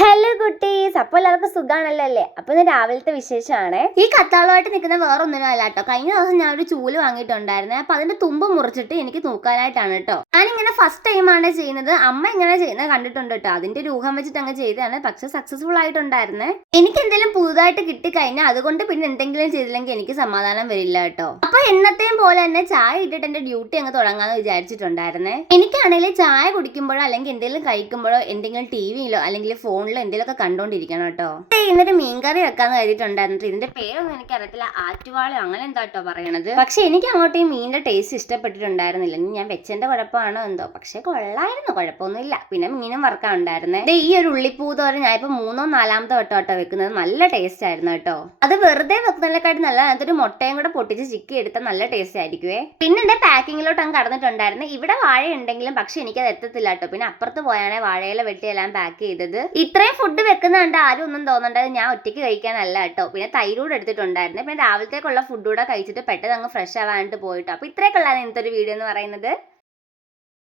Hello കുട്ടീസ്, അപ്പോൾ എല്ലാവർക്കും സുഖാണല്ലോ അല്ലേ? അപ്പൊ ഇത് രാവിലത്തെ വിശേഷമാണ്. ഈ കത്താളുമായിട്ട് നിൽക്കുന്ന വേറൊന്നിനും അല്ല കേട്ടോ. കഴിഞ്ഞ ദിവസം ഞാൻ ഒരു ചൂല് വാങ്ങിയിട്ടുണ്ടായിരുന്നേ. അപ്പൊ അതിന്റെ തുമ്പ് മുറിച്ചിട്ട് എനിക്ക് തൂക്കാനായിട്ടാണ് കേട്ടോ. ഞാനിങ്ങനെ ഫസ്റ്റ് ടൈമാണ് ചെയ്യുന്നത്. അമ്മ ഇങ്ങനെ ചെയ്യുന്നത് കണ്ടിട്ടുണ്ട് കേട്ടോ. അതിന്റെ ഒരു ഊഹം വെച്ചിട്ട് അങ്ങ് ചെയ്തതാണ്. പക്ഷെ സക്സസ്ഫുൾ ആയിട്ടുണ്ടായിരുന്നേ. എനിക്ക് എന്തെങ്കിലും പുതുതായിട്ട് കിട്ടിക്കഴിഞ്ഞാൽ അതുകൊണ്ട് പിന്നെ എന്തെങ്കിലും ചെയ്തില്ലെങ്കിൽ എനിക്ക് സമാധാനം വരില്ല കേട്ടോ. അപ്പൊ എന്നത്തെയും പോലെ തന്നെ ചായ ഇട്ടിട്ട് എന്റെ ഡ്യൂട്ടി അങ്ങ് തുടങ്ങാന്ന് വിചാരിച്ചിട്ടുണ്ടായിരുന്നേ. എനിക്കാണെങ്കിൽ ചായ കുടിക്കുമ്പോഴോ അല്ലെങ്കിൽ എന്തെങ്കിലും കഴിക്കുമ്പോഴോ എന്തെങ്കിലും ടിവിയിലോ അല്ലെങ്കിൽ ഫോണിലോ എന്തെങ്കിലുമൊക്കെ കണ്ടോണ്ടിരിക്കണം കേട്ടോ. ഇന്നൊരു മീൻകറി വെക്കാന്ന് കരുതിയിട്ടുണ്ടായിരുന്നു. ഇതിന്റെ പേരൊന്നും എനിക്കറിയത്തില്ല. ആറ്റുവാളയോ അങ്ങനെ എന്താ കേട്ടോ പറയണത്. പക്ഷെ എനിക്ക് അങ്ങോട്ട് ഈ മീനിന്റെ ടേസ്റ്റ് ഇഷ്ടപ്പെട്ടിട്ടുണ്ടായിരുന്നില്ല. ഞാൻ വെച്ചതിന്റെ കുഴപ്പമാണോ എന്തോ, പക്ഷെ കൊള്ളായിരുന്നു, കുഴപ്പമൊന്നുമില്ല. പിന്നെ മീനും വറക്കാനുണ്ടായിരുന്നേ. ഈ ഒരു ഉള്ളിപ്പൂതോരൻ ഞാൻ ഇപ്പൊ 3-ോ 4-ാമത്തെ വട്ടം വെക്കുന്നത്. നല്ല ടേസ്റ്റ് ആയിരുന്നു കേട്ടോ. അത് വെറുതെ വെക്കുന്നതിനെക്കാട്ടി നല്ല അതിനകത്തൊരു മുട്ടയും കൂടെ പൊട്ടിച്ച് ചിക്കി എടുത്താൽ നല്ല ടേസ്റ്റ് ആയിരിക്കുവേ. പിന്നെ എന്റെ പാക്കിങ്ങിലോട്ട് അങ്ങ് കടന്നിട്ടുണ്ടായിരുന്നു. ഇവിടെ വാഴ ഉണ്ടെങ്കിലും പക്ഷെ എനിക്കത് എത്തത്തില്ല കേട്ടോ. പിന്നെ അപ്പുറത്ത് പോയാണെ വാഴയില വെട്ടിയെല്ലാം പാക്ക് ചെയ്തത്. ഇത്രയും ഫുഡ് വെക്കുന്നുണ്ട് ആരും ഒന്നും തോന്നണ്ടത് ഞാൻ ഒറ്റയ്ക്ക് കഴിക്കാനല്ല കേട്ടോ. പിന്നെ തൈരൂടെ എടുത്തിട്ടുണ്ടായിരുന്നു. പിന്നെ രാവിലത്തേക്കുള്ള ഫുഡ് കൂടെ കഴിച്ചിട്ട് പെട്ടെന്ന് അങ്ങ് ഫ്രഷ് ആവാനായിട്ട് പോയിട്ടോ. അപ്പൊ ഇത്രയൊക്കെ ഉള്ളതാണ് ഇന്നത്തെ ഒരു വീഡിയോ എന്ന് പറയുന്നത്.